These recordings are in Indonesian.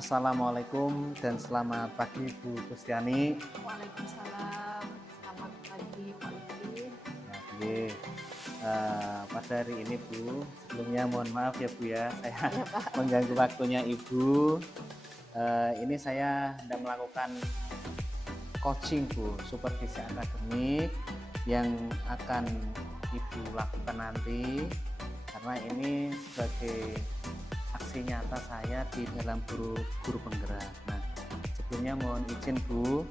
Assalamualaikum dan selamat pagi Bu Kustiani. Waalaikumsalam, selamat pagi Pak Lutfi. Nah, pada hari ini Bu, sebelumnya mohon maaf ya Bu ya, saya Ya Pak. mengganggu waktunya Ibu. Ini saya hendak melakukan coaching Bu, supervisi akademik yang akan Ibu lakukan nanti, karena ini sebagai aksi nyata saya di dalam guru penggerak. Nah, sebelumnya mohon izin Bu,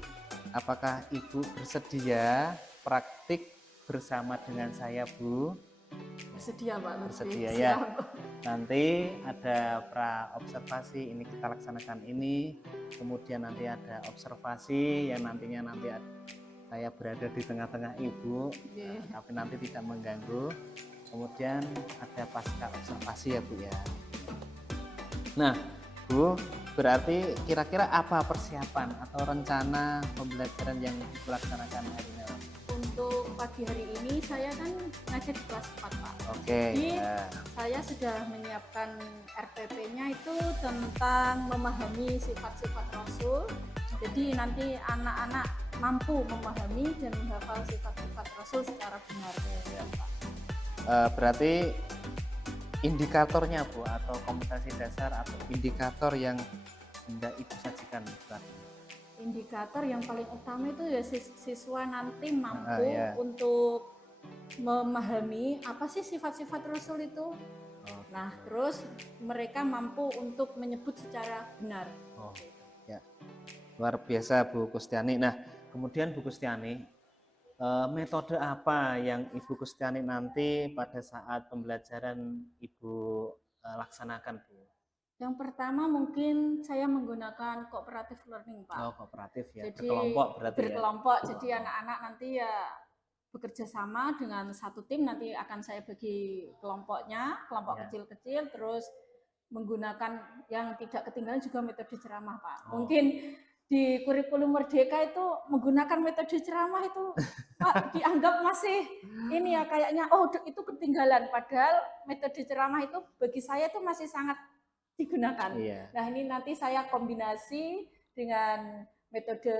apakah Ibu bersedia praktik bersama dengan saya Bu? Bersedia Pak Lutfi. Bersedia ya. Siap. Nanti ada pra observasi, ini kita laksanakan ini, kemudian nanti ada observasi yang nantinya saya berada di tengah-tengah Ibu, tapi nanti tidak mengganggu. Kemudian ada pasca observasi ya Bu ya. Nah Bu, berarti kira-kira apa persiapan atau rencana pembelajaran yang dilaksanakan hari ini? Untuk pagi hari ini saya kan ngajar di kelas 4 Pak. Oke. Jadi saya sudah menyiapkan RPP-nya itu tentang memahami sifat-sifat Rasul. Jadi nanti anak-anak mampu memahami dan menghafal sifat-sifat Rasul secara benar. Ya, Pak. Berarti indikatornya Bu, atau kompetensi dasar atau indikator yang hendak Ibu sajikan Pak? Indikator yang paling utama itu ya siswa nanti mampu untuk memahami apa sih sifat-sifat Rasul itu. Nah, terus mereka mampu untuk menyebut secara benar. Ya, luar biasa Bu Kustiani. Nah, kemudian Bu Kustiani, metode apa yang Ibu Kustiani nanti pada saat pembelajaran Ibu laksanakan Bu? Yang pertama mungkin saya menggunakan cooperative learning Pak. Oh, kooperatif ya, jadi berkelompok berarti berkelompok, ya? Jadi anak-anak nanti ya bekerja sama dengan satu tim, nanti akan saya bagi kelompoknya, kelompok kecil-kecil, terus menggunakan yang tidak ketinggalan juga metode ceramah Pak. Mungkin di kurikulum Merdeka itu menggunakan metode ceramah itu Pak dianggap masih ini ya kayaknya itu ketinggalan, padahal metode ceramah itu bagi saya itu masih sangat digunakan. Nah, ini nanti saya kombinasi dengan metode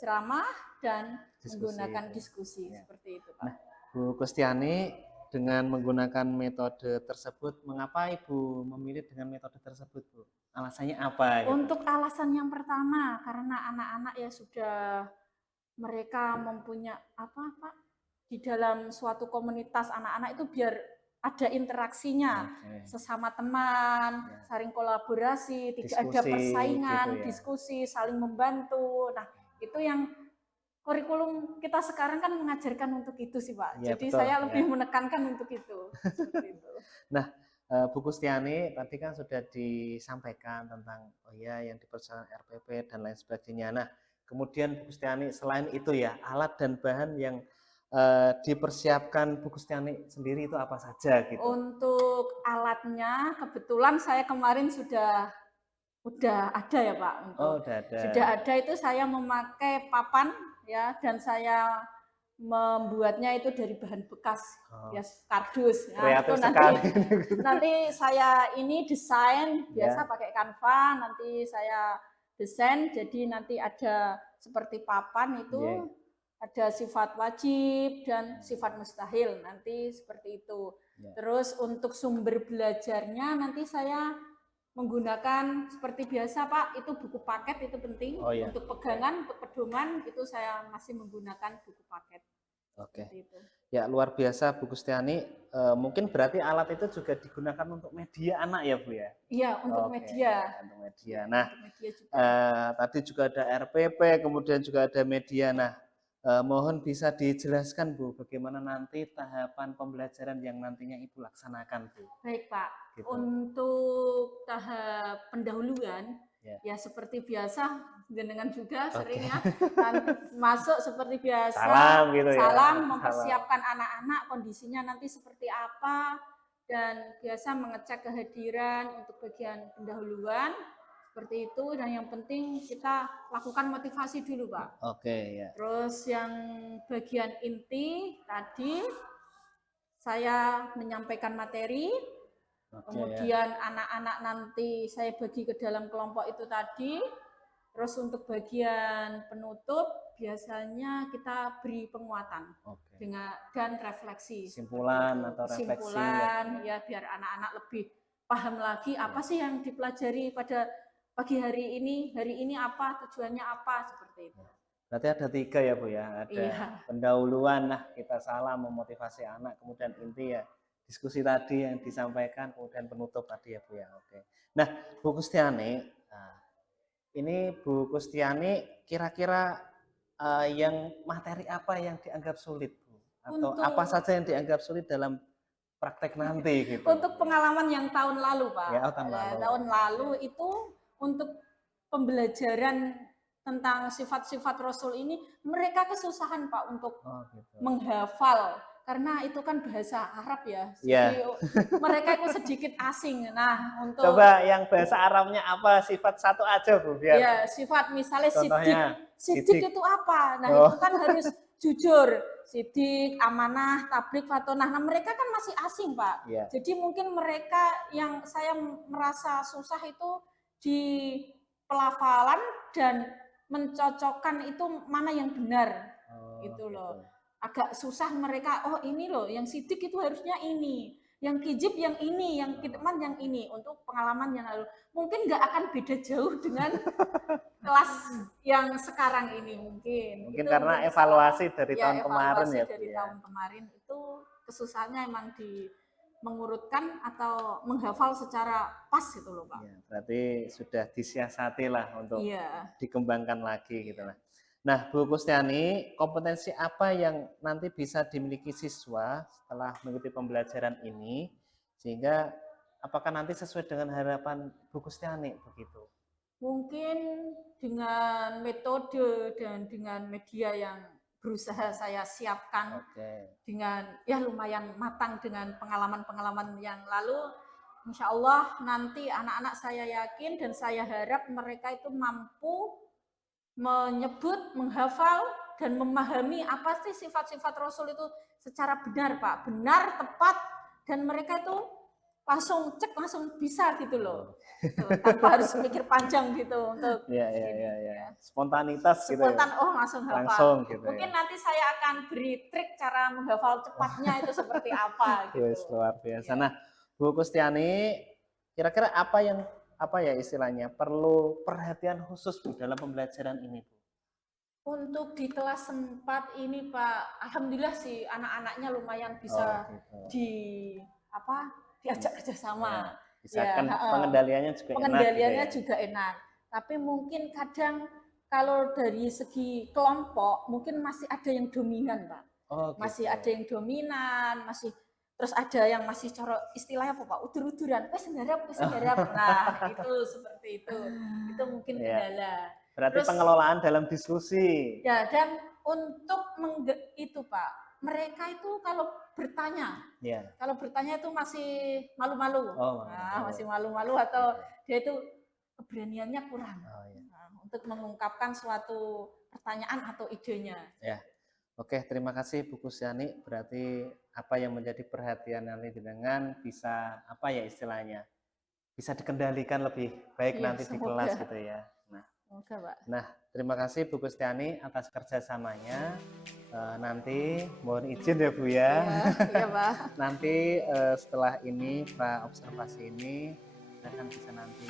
ceramah dan menggunakan diskusi seperti itu Pak. Nah, Bu Kustiani, dengan menggunakan metode tersebut, mengapa Ibu memilih dengan metode tersebut Bu? Alasannya apa? Gitu? Untuk alasan yang pertama, karena anak-anak ya sudah mereka mempunyai apa Pak, di dalam suatu komunitas anak-anak itu biar ada interaksinya, sesama teman, saling kolaborasi, tidak ada persaingan, gitu ya? Diskusi, saling membantu. Nah, itu yang kurikulum kita sekarang kan mengajarkan untuk itu sih Pak. Ya, jadi betul, saya lebih menekankan untuk itu. Seperti itu. Nah, Bu Kustiani tadi kan sudah disampaikan tentang yang dipersiapkan RPP dan lain sebagainya. Nah, kemudian Bu Kustiani selain itu ya, alat dan bahan yang dipersiapkan Bu Kustiani sendiri itu apa saja gitu? Untuk alatnya kebetulan saya kemarin sudah ada ya Pak. Sudah ada itu saya memakai papan ya, dan saya membuatnya itu dari bahan bekas ya, kardus. Nah, itu nanti saya ini desain biasa pakai Canva, nanti saya desain jadi nanti ada seperti papan itu ada sifat wajib dan sifat mustahil, nanti seperti itu. Terus untuk sumber belajarnya nanti saya menggunakan seperti biasa Pak, itu buku paket itu penting. Untuk pegangan, untuk pedoman itu saya masih menggunakan buku paket. Oke. Ya, luar biasa Bu Kustiani. Mungkin berarti alat itu juga digunakan untuk media anak ya Bu ya? Iya, untuk media. Untuk media. Nah, tadi juga ada RPP, kemudian juga ada media. Nah, mohon bisa dijelaskan Bu, bagaimana nanti tahapan pembelajaran yang nantinya Ibu laksanakan Bu? Baik Pak, gitu. Untuk tahap pendahuluan ya seperti biasa, dengan juga seringnya masuk seperti biasa, salam, gitu mempersiapkan anak-anak kondisinya nanti seperti apa, dan biasa mengecek kehadiran untuk bagian pendahuluan seperti itu, dan yang penting kita lakukan motivasi dulu Pak. Terus yang bagian inti tadi saya menyampaikan materi, Kemudian anak-anak nanti saya bagi ke dalam kelompok itu tadi. Terus untuk bagian penutup biasanya kita beri penguatan dan refleksi. Simpulan atau refleksi. Simpulan ya biar anak-anak lebih paham lagi apa sih yang dipelajari pada pagi hari ini apa, tujuannya apa, seperti itu. Berarti ada 3 ya Bu ya, ada pendahuluan, nah kita salah memotivasi anak, kemudian inti ya diskusi tadi yang disampaikan, kemudian penutup tadi ya Bu ya. Oke. Nah Bu Kustiani, ini Bu Kustiani kira-kira yang materi apa yang dianggap sulit Bu? Atau apa saja yang dianggap sulit dalam praktek nanti gitu? Untuk pengalaman yang tahun lalu Pak, ya, tahun lalu itu untuk pembelajaran tentang sifat-sifat Rasul ini, mereka kesusahan Pak untuk menghafal. Karena itu kan bahasa Arab ya, jadi mereka itu sedikit asing. Nah, untuk coba yang bahasa Arabnya apa, sifat satu aja Bu, biar. Ya, sifat misalnya sidik itu apa? Nah, itu kan harus jujur, sidik, amanah, tablik, fatonah. Nah, mereka kan masih asing Pak. Jadi mungkin mereka yang saya merasa susah itu di pelafalan dan mencocokkan itu mana yang benar, gitu loh. Agak susah mereka, oh ini loh, yang sidik itu harusnya ini, yang kijib yang ini, yang kitman yang ini. Untuk pengalaman yang lalu, mungkin nggak akan beda jauh dengan kelas yang sekarang ini mungkin itu karena evaluasi dari tahun kemarin ya. Dari tahun kemarin itu kesusahannya emang mengurutkan atau menghafal secara pas gitu loh Pak. Berarti sudah disiasati lah untuk dikembangkan lagi gitu lah. Nah, Bu Kustiani, kompetensi apa yang nanti bisa dimiliki siswa setelah mengikuti pembelajaran ini, sehingga apakah nanti sesuai dengan harapan Bu Kustiani begitu? Mungkin dengan metode dan dengan media yang berusaha saya siapkan, dengan ya lumayan matang dengan pengalaman-pengalaman yang lalu, insya Allah nanti anak-anak saya yakin dan saya harap mereka itu mampu menyebut, menghafal, dan memahami apa sih sifat-sifat Rasul itu secara benar Pak, benar, tepat, dan mereka itu langsung cek, langsung bisa gitu loh, tanpa harus mikir panjang gitu untuk spontanitas gitu ya. Oh langsung hafal. Langsung, gitu mungkin nanti saya akan beri trik cara menghafal cepatnya itu seperti apa gitu. Luar biasa. Nah, Bu Kustiani, kira-kira apa ya istilahnya perlu perhatian khusus Bu dalam pembelajaran ini Bu? Untuk di kelas 4 ini Pak, alhamdulillah sih anak-anaknya lumayan bisa diajak kerjasama. Pengendaliannya juga enak. Tapi mungkin kadang kalau dari segi kelompok mungkin masih ada yang dominan Pak. Masih ada yang dominan, terus ada yang masih cara istilahnya apa Pak, udur-uduran, segarap. Nah, itu seperti itu. Itu mungkin kendala. Berarti pengelolaan dalam diskusi. Ya, dan untuk itu Pak, mereka itu kalau bertanya itu masih malu-malu. Masih malu-malu atau dia itu keberaniannya kurang. Untuk mengungkapkan suatu pertanyaan atau idenya. Oke, terima kasih Bu Kustiani. Berarti apa yang menjadi perhatian nanti dengan bisa istilahnya bisa dikendalikan lebih baik nanti di kelas gitu ya. Nah, terima kasih Bu Kustiani atas kerjasamanya. Nanti mohon izin ya Bu ya. Iya Pak. Nanti setelah ini observasi ini akan bisa nanti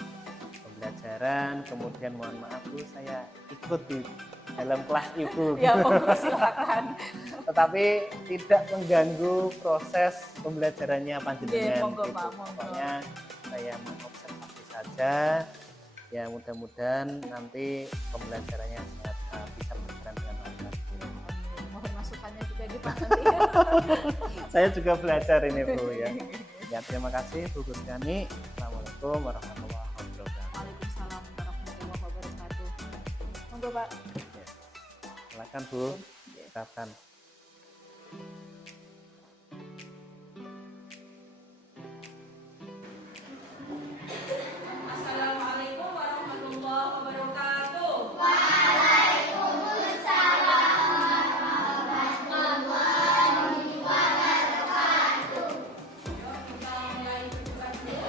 pembelajaran, kemudian mohon maaf Bu, saya ikut di dalam kelas Ibu. Ya, silakan. Tetapi tidak mengganggu proses pembelajarannya panjenengan. Pokoknya saya mengobservasi saja. Ya, mudah-mudahan nanti pembelajarannya bisa berjalan dengan lancar. Mohon masukannya juga gitu nanti. Saya juga belajar ini Bu ya. Ya, terima kasih Bu Kustiani. Assalamualaikum warahmatullahi wabarakatuh. Waalaikumsalam warahmatullahi wabarakatuh. Monggo Pak. Silakan Bu, silakan. Assalamualaikum warahmatullahi wabarakatuh. Waalaikumsalam warahmatullahi wabarakatuh. Kita mulai berdoa dulu.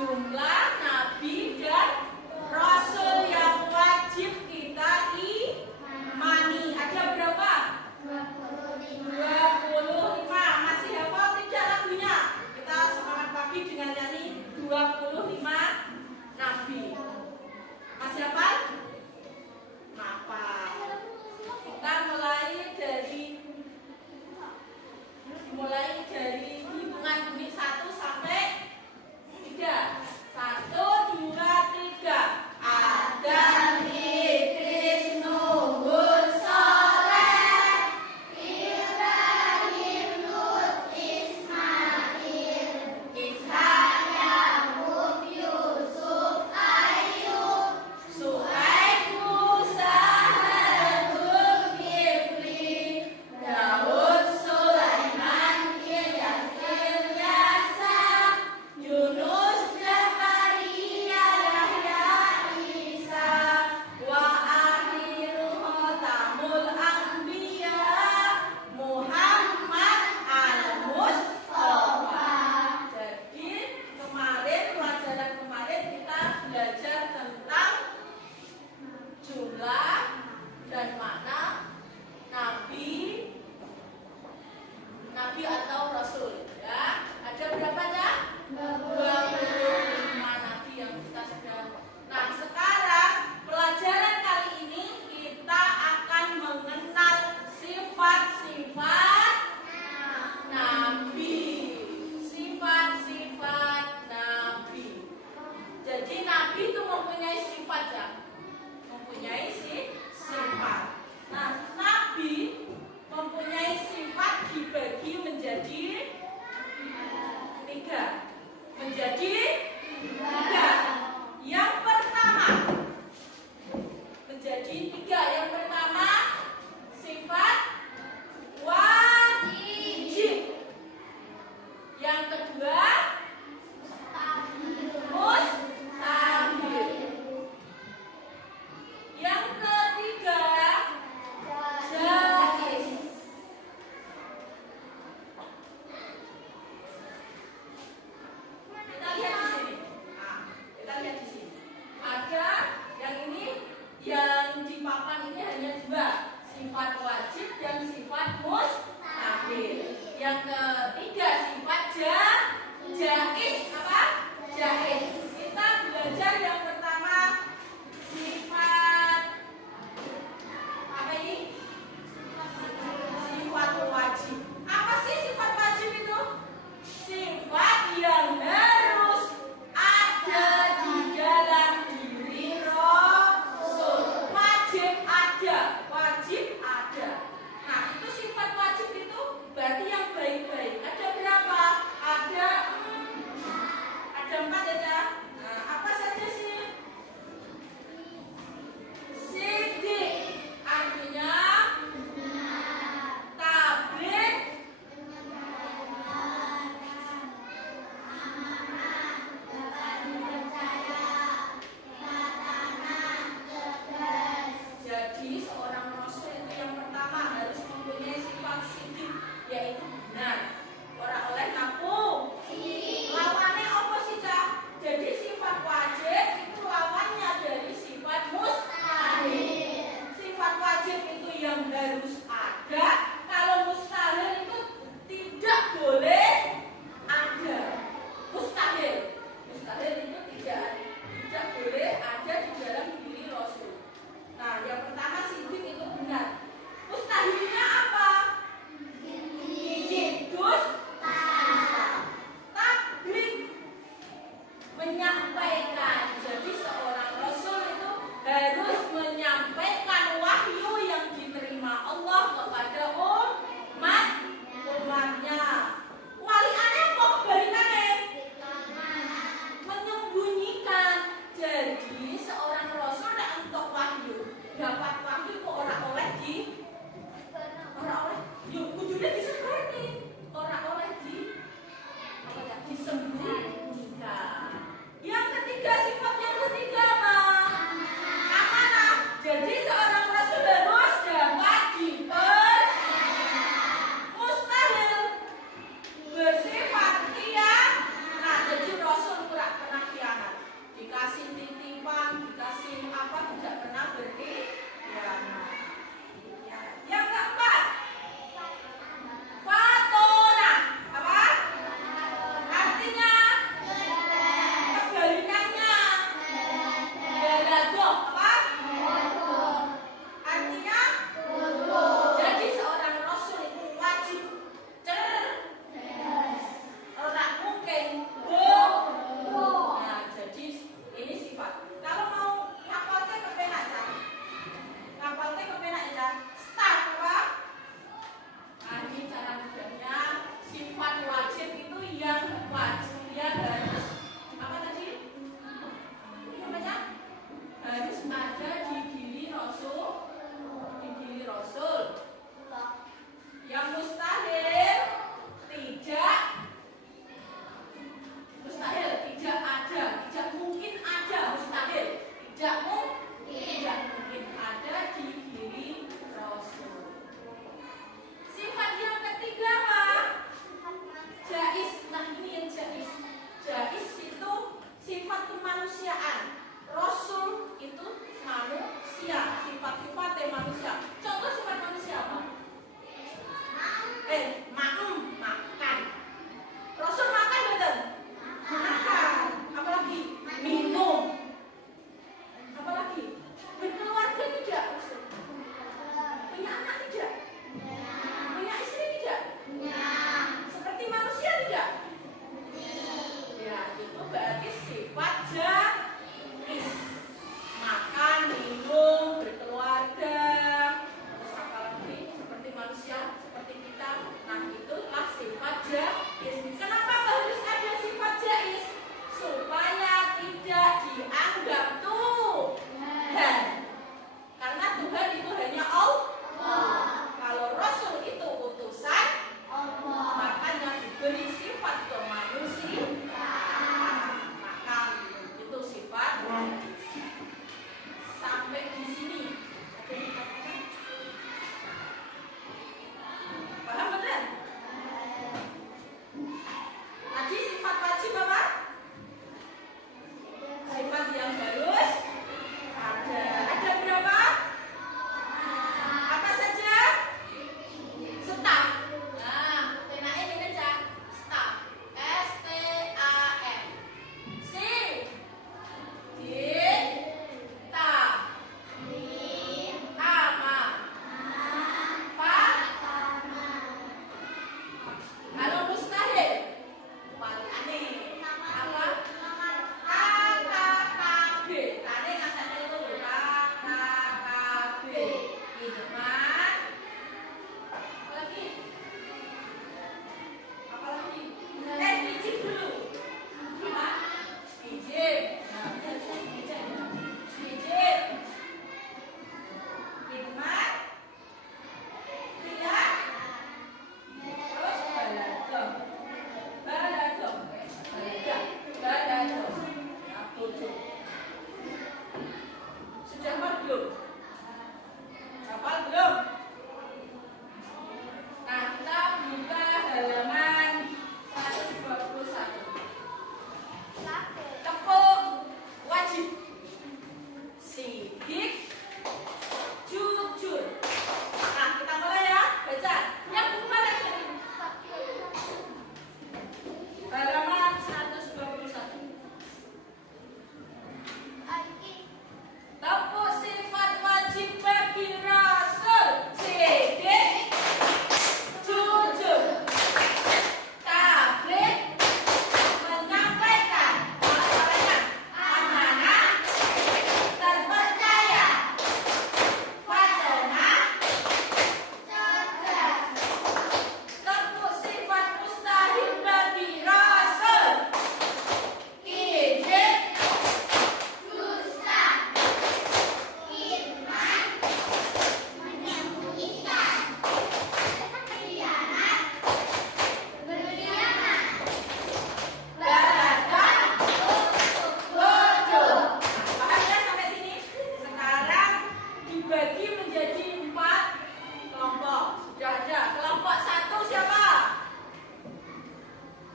jumlah nabi dan rasul yang wajib kita imani. Ada berapa? 25. Masih hafal tidak lagunya? Kita semangat pagi dengan nyanyi 25 nabi. Masih hafal? Hafal. Kita mulai dari hitungan bunyi 1 sampai 3. 1 itu berarti sifat jamis. Makan, minum, berkeluarga, terus apa lagi? Seperti manusia, seperti kita. Nah, itulah sifat jais. Kenapa harus ada sifat jais? Supaya tidak dianggap Tuhan. Karena Tuhan itu hanya Allah. Kalau Rasul itu utusan Allah, makanya diberi sifat kemanusiaan. Maka itu sifat sampai di sini. Paham benar? Tadi sifat wajib apa? Sifat yang harus ada berapa? Apa saja? Staf. Nah, tenaknya ini aja. Staf. S-T-A-F. Kita. Ama. Fa. Kalau mustahil, paling aneh. Apa? KKKB. Tadi nasanya itu KKKB. Iman. Apalagi? Apalagi? Izin dulu. Apa? Izin. Nah, izin. Iman. Tidak. Terus baladong. Baladong. Baladong. Nah, tujuh. Sudah hafal belum? Hafal belum? Nah, kita buka halaman 121. Tepuk wajib. Sidik. Jujur. Nah, kita mulai ya. Baca. Yang buku mana tadi? Halaman 121. Tepuk sifat wajib bagi Rasul. Sidik. Jujur. Tabligh. Menyampaikan. Masalahnya. Amanah. Terpercaya. Fatonah. Cerdas. Tepuk sifat mustahil bagi Rasul. Izin. Dusta. Iman. Menyembunyikan. Khianat. Berkhianat. Baladon. Bodoh. Paham ya sampai sini? Sekarang dibagi menjadi 4 kelompok. Sudah ada. Kelompok 1 siapa?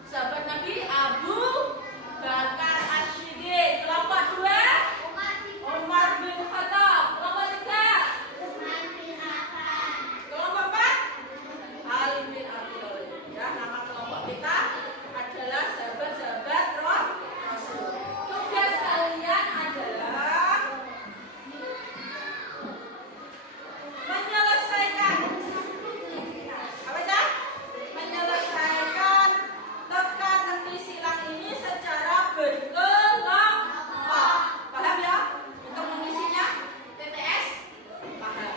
Sahabat Nabi Abu Bakar As-Siddiq. Kelompok 2 Umar bin Khattab. Kelompok 3 kelompok 4 Ali bin Abi Thalib. Ya, nama kelompok kita adalah sahabat-sahabat Rasul. Tugas kalian adalah menyelesaikan apa ya? Menyelesaikan teka-teki silang ini secara berkelompok. Paham ya? Untuk mengisinya TTS paham.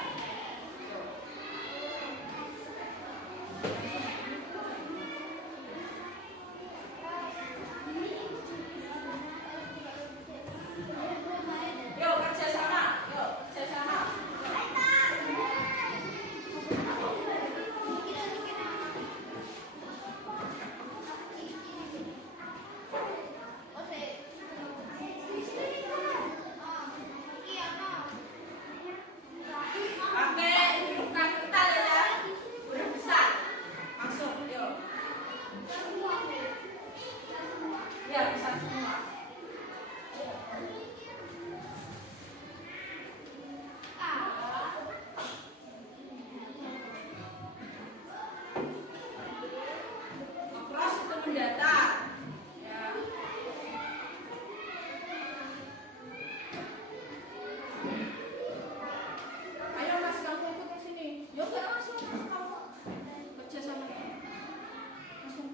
Yuk kerja sama. Yuk kerja sama. Pakai huruf kapital ya. Huruf besar. Langsung, yuk. Ya, besar semua. Across itu mendatar. Ya. Ayo Mas, kamu ikut ke sini. Yuk, enggak langsung kamu kerja sama. Langsung.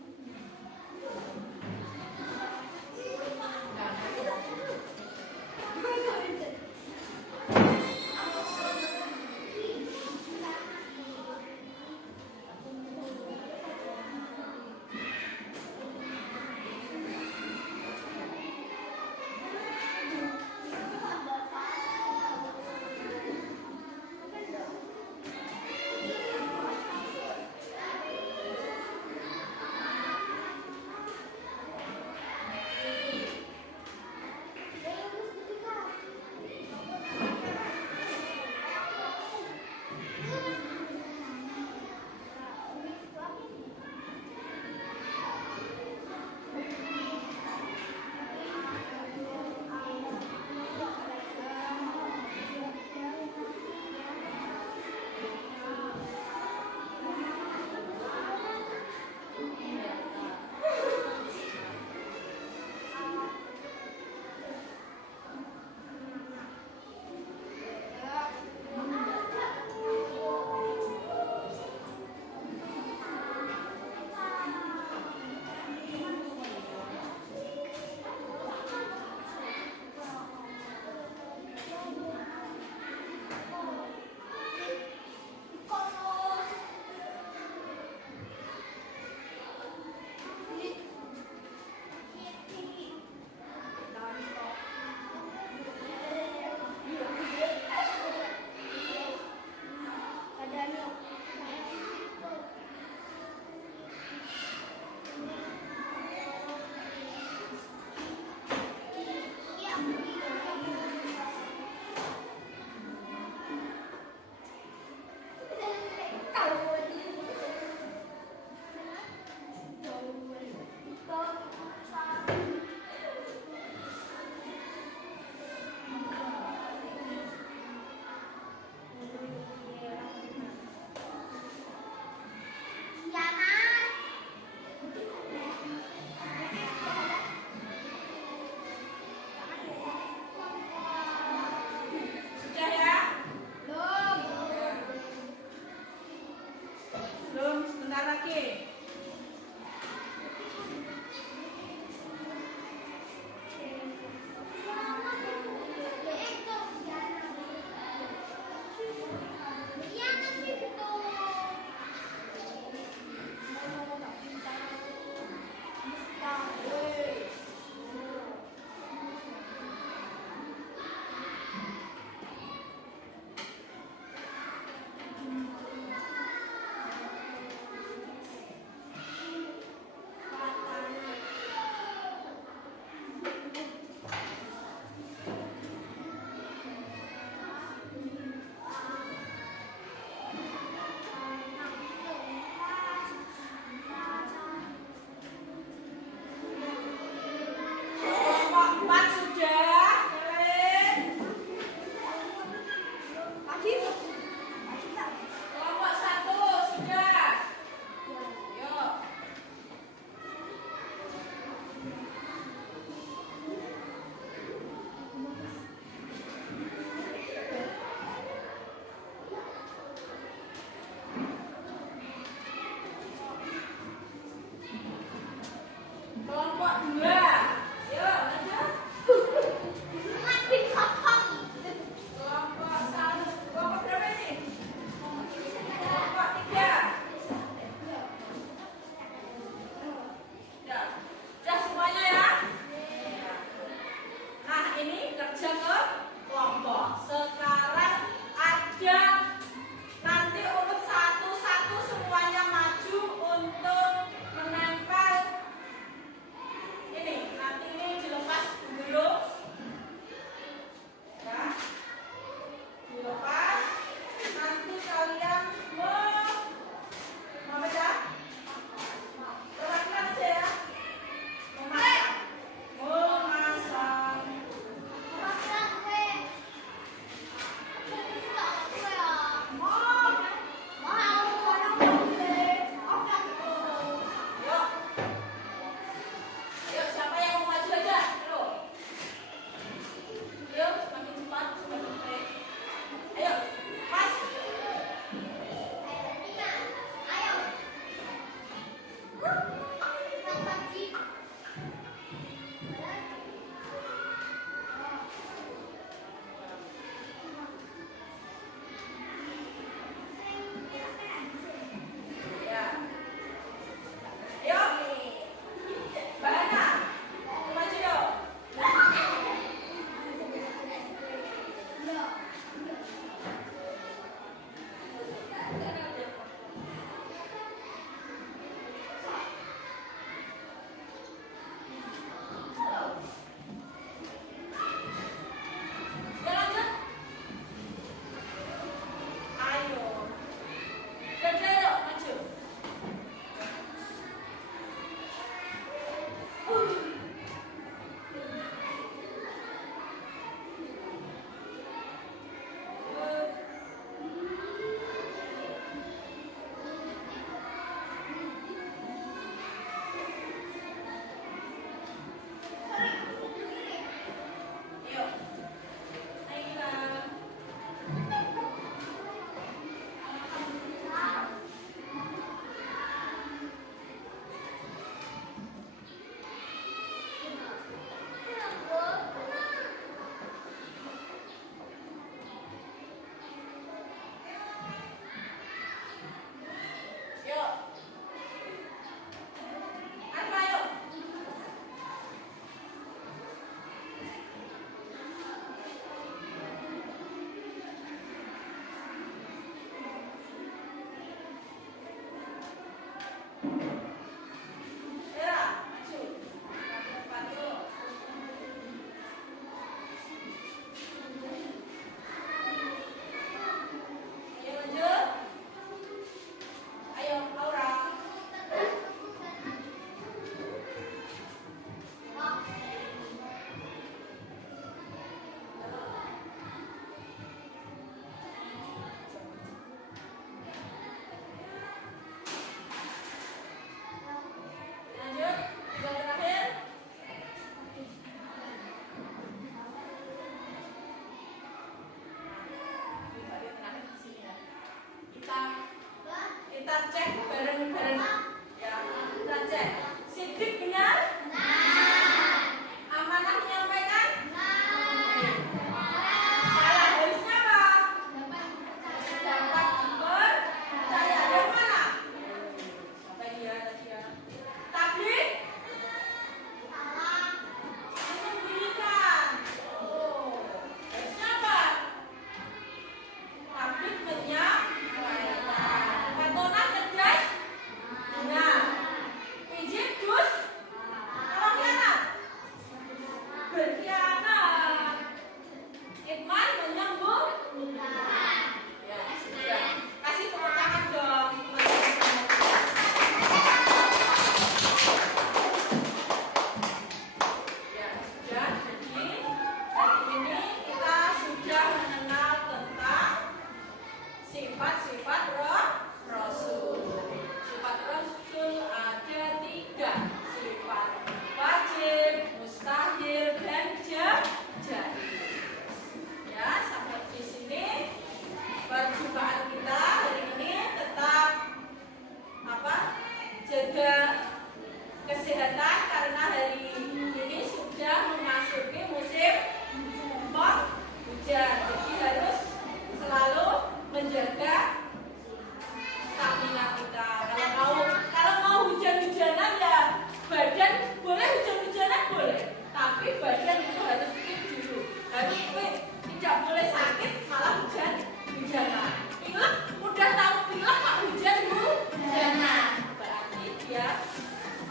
tapi badan itu harus fit dulu, harus fit, tidak boleh sakit malah hujan-hujanan. Pilek, udah tahu pilek pak hujan-hujanan, berarti dia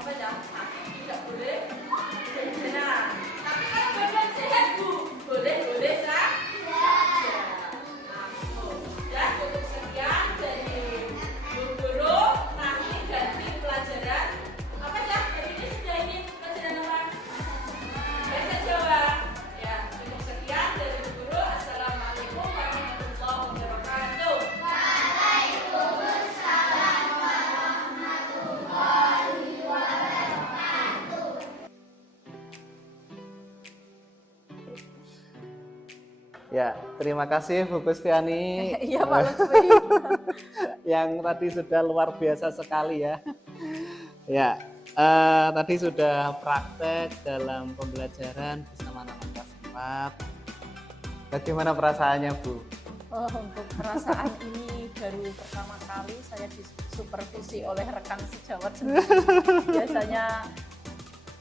apa ya, sakit tidak boleh hujan-hujanan. Tapi kalau badan sehat bu, boleh-boleh saja. Nah, ya cukup sekian dari Bu Guru. Nanti ganti pelajaran apa ya? Hari ini sudah ini pelajaran apa? Bahasa Jawa. Ya, cukup sekian dari Bu Guru. Assalamualaikum warahmatullahi wabarakatuh. Ya, terima kasih Bu Gustiani. Iya Pak Lutfi. Yang tadi sudah luar biasa sekali ya. Ya, tadi sudah praktek dalam pembelajaran bersama anak kelas 4. Bagaimana perasaannya Bu? Oh, untuk perasaan ini baru pertama kali saya disupervisi oleh rekan sejawat sendiri. Biasanya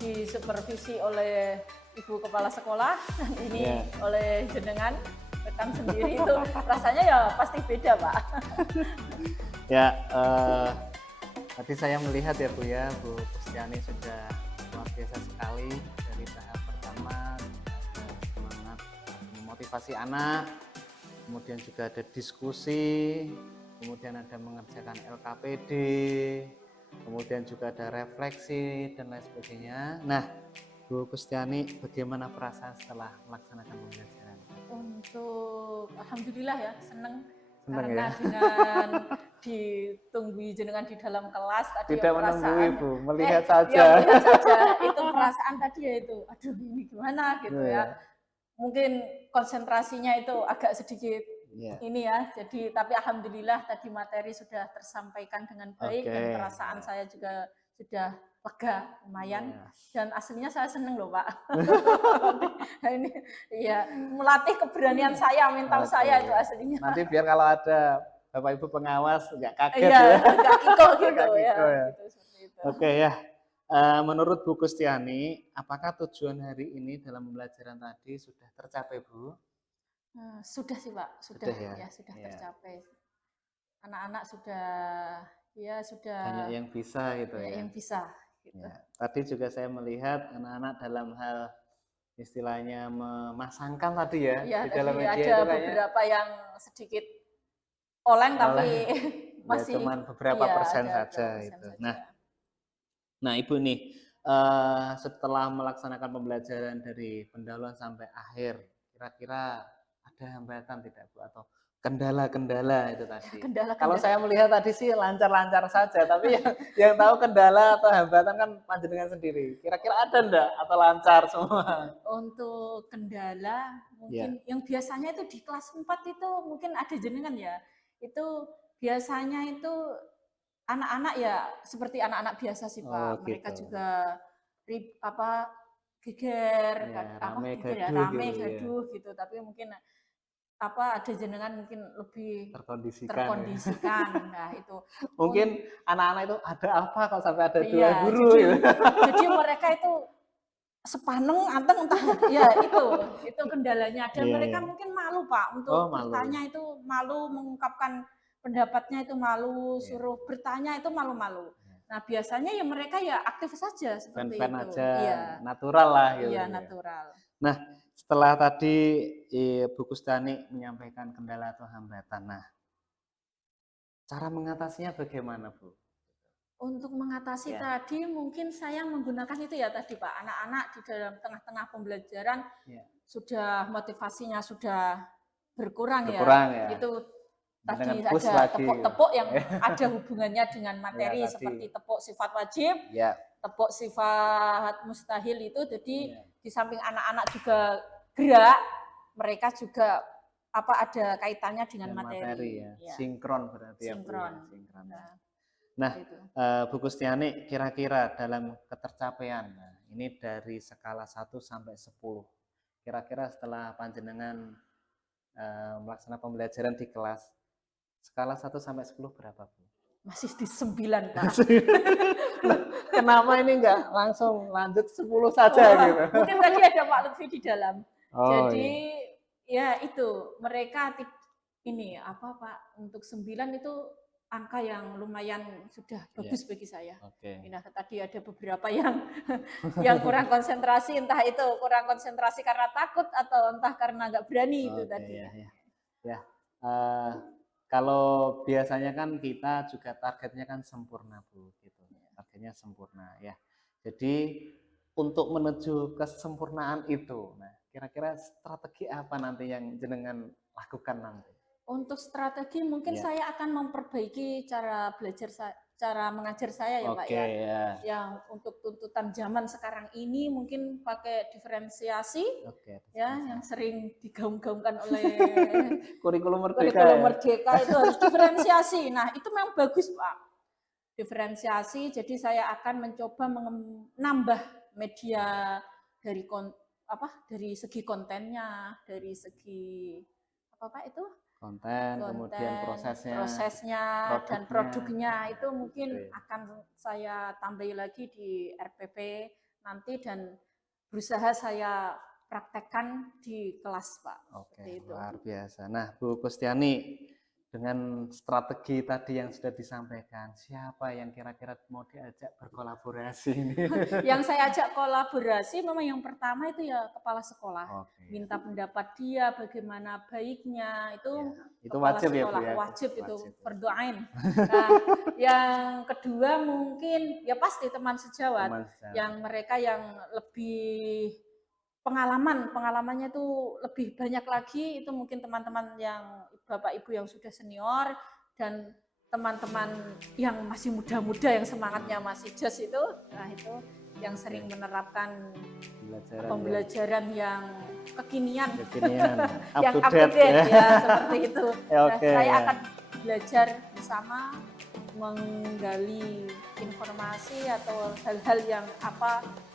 disupervisi oleh Ibu Kepala Sekolah, dan ini oleh jenengan rekan sendiri, itu rasanya ya pasti beda Pak. Ya, tadi saya melihat ya Bu ya, Bu Gustiani sudah luar biasa sekali dari tahap pertama, ada semangat memotivasi anak, kemudian juga ada diskusi, kemudian ada mengerjakan LKPD, kemudian juga ada refleksi dan lain sebagainya. Nah, Bu Gustiani, bagaimana perasaan setelah melaksanakan pembelajaran? Untuk alhamdulillah ya, senang ya? karena dengan ditunggu jenengan di dalam kelas tadi tidak ya, menunggu Bu, melihat ya, saja. melihat saja. Itu perasaan tadi ya itu, aduh ini gimana gitu ya. Mungkin konsentrasinya itu agak sedikit ini ya. Jadi tapi alhamdulillah tadi materi sudah tersampaikan dengan baik dan perasaan saya juga sudah lega lumayan, dan aslinya saya seneng loh Pak. Ini ya melatih keberanian saya, mental saya itu aslinya. Nanti biar kalau ada Bapak Ibu pengawas nggak kaget ya, ya, nggak kiko gitu ya. Gitu, seperti itu. Oke ya. Menurut Bu Gustiani, apakah tujuan hari ini dalam pembelajaran tadi sudah tercapai Bu? Sudah sih Pak, sudah ya, sudah tercapai. Anak-anak sudah banyak yang bisa gitu ya. Yang bisa. Gitu. Ya, tadi juga saya melihat anak-anak dalam hal istilahnya memasangkan tadi ya, di dalam media ada itu beberapa yang sedikit oleng tapi masih cuman beberapa persen saja itu. Nah Ibu nih, setelah melaksanakan pembelajaran dari pendahuluan sampai akhir, kira-kira ada hambatan tidak Bu, atau kendala-kendala itu tadi? Kalau saya melihat tadi sih lancar-lancar saja, tapi yang tahu kendala atau hambatan kan panjenengan sendiri. Kira-kira ada enggak atau lancar semua? Untuk kendala mungkin yang biasanya itu di kelas 4 itu mungkin ada jenengan ya. Itu biasanya itu anak-anak ya seperti anak-anak biasa sih Pak. Mereka juga geger, rame gaduh gitu. Tapi mungkin ada jenengan mungkin lebih terkondisikan. Nah itu mungkin anak-anak itu ada apa kok sampai ada dua guru jadi mereka itu sepaneng anteng entah ya itu kendalanya, dan mereka mungkin malu Pak untuk bertanya, itu malu mengungkapkan pendapatnya, itu malu suruh bertanya, itu malu-malu. Nah biasanya ya mereka ya aktif saja seperti itu aja, natural lah gitu. Iya, natural. Nah setelah tadi Bu Gustiani menyampaikan kendala atau hambatan, nah cara mengatasinya bagaimana Bu? Untuk mengatasi tadi mungkin saya menggunakan itu ya tadi Pak, anak-anak di dalam tengah-tengah pembelajaran sudah motivasinya sudah berkurang ya. Itu tadi ada tepuk-tepuk yang ada hubungannya dengan materi seperti tepuk sifat wajib, tepuk sifat mustahil itu. Jadi di samping anak-anak juga gerak, mereka juga ada kaitannya dengan materi ya. Sinkron berarti sinkron. Nah, Bu Gustiani, kira-kira dalam ketercapaian, ini dari skala 1 sampai 10, kira-kira setelah panjenengan melaksanakan pembelajaran di kelas, skala 1 sampai 10 berapa Bu? Masih di 9, Pak. Loh, kenapa ini enggak langsung lanjut 10 saja gitu? Mungkin tadi ada Pak Lutfi di dalam. Oh, Jadi iya. ya itu mereka ini apa Pak, untuk 9 itu angka yang lumayan sudah bagus bagi saya. Oke. Nah, tadi ada beberapa yang yang kurang konsentrasi, entah itu kurang konsentrasi karena takut atau entah karena nggak berani itu tadi. Ya, kalau biasanya kan kita juga targetnya kan sempurna Bu, gitu. Targetnya sempurna ya. Jadi untuk menuju kesempurnaan itu, nah kira-kira strategi apa nanti yang jenengan lakukan nanti? Untuk strategi mungkin saya akan memperbaiki cara belajar cara mengajar saya ya Pak ya. Yang untuk tuntutan zaman sekarang ini mungkin pakai diferensiasi ya yang sering digaung-gaungkan oleh kurikulum merdeka itu harus diferensiasi. Nah, itu memang bagus Pak. Diferensiasi, jadi saya akan mencoba menambah media dari dari segi kontennya, dari segi apa Pak itu? Konten, kemudian prosesnya dan produknya itu mungkin akan saya tambahi lagi di RPP nanti dan berusaha saya praktekkan di kelas Pak. Oke, luar biasa. Nah Bu Kustiani, dengan strategi tadi yang sudah disampaikan, siapa yang kira-kira mau diajak berkolaborasi ini? Yang saya ajak kolaborasi memang yang pertama itu ya kepala sekolah. Minta pendapat dia bagaimana baiknya, itu wajib sekolah, ya Bu ya? Wajib itu, berdoain. Nah, yang kedua mungkin ya pasti teman sejawat, yang mereka yang lebih pengalamannya itu lebih banyak lagi, itu mungkin teman-teman yang Bapak Ibu yang sudah senior dan teman-teman yang masih muda-muda yang semangatnya masih jos itu, nah itu yang sering menerapkan pembelajaran yang kekinian, yang up to date ya seperti itu. Nah, saya akan belajar bersama menggali informasi atau hal-hal yang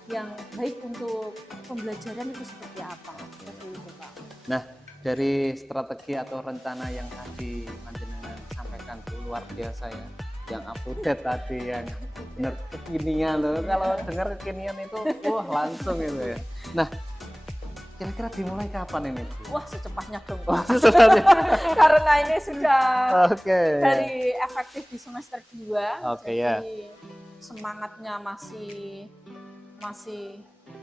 yang baik untuk pembelajaran itu seperti apa. Seperti itu, Pak. Nah, dari strategi atau rencana yang tadi panjenengan sampaikan itu luar biasa ya. Yang up to date tadi, yang benar kekinian loh. Kalau dengar kekinian itu, wah langsung itu ya. Nah, kira-kira dimulai kapan ini? Wah, secepatnya dong. Wah, secepatnya. Karena ini sudah dari efektif di semester 2. Jadi semangatnya masih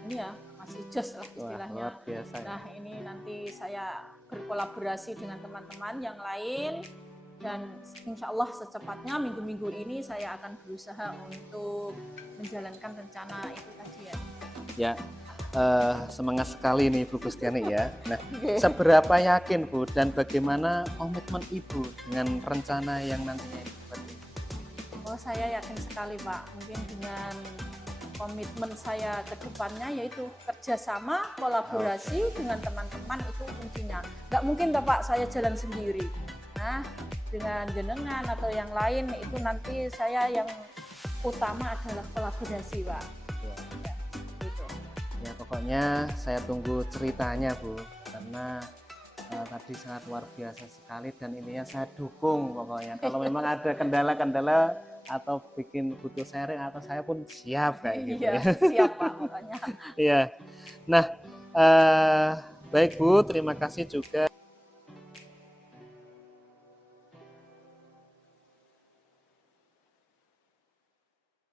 ini ya, masih jos lah istilahnya. Luar biasa, ya. Nah, ini nanti saya berkolaborasi dengan teman-teman yang lain dan insya Allah secepatnya minggu-minggu ini saya akan berusaha untuk menjalankan rencana itu tadi ya. Ya, semangat sekali nih Bu Kustiani ya. Nah, seberapa yakin Bu dan bagaimana komitmen Ibu dengan rencana yang nantinya seperti ini? Oh, saya yakin sekali Pak. Mungkin dengan komitmen saya ke depannya yaitu kerjasama, kolaborasi dengan teman-teman itu kuncinya. Nggak mungkin Bapak saya jalan sendiri. Nah, dengan jenengan atau yang lain itu nanti saya yang utama adalah kolaborasi Pak. Ya pokoknya saya tunggu ceritanya Bu, karena tadi sangat luar biasa sekali dan ininya saya dukung pokoknya. Kalau memang ada kendala-kendala atau bikin butuh sharing atau saya pun siap kayak gitu. Iya, siap Pak pokoknya. Iya. Nah, baik Bu, terima kasih juga.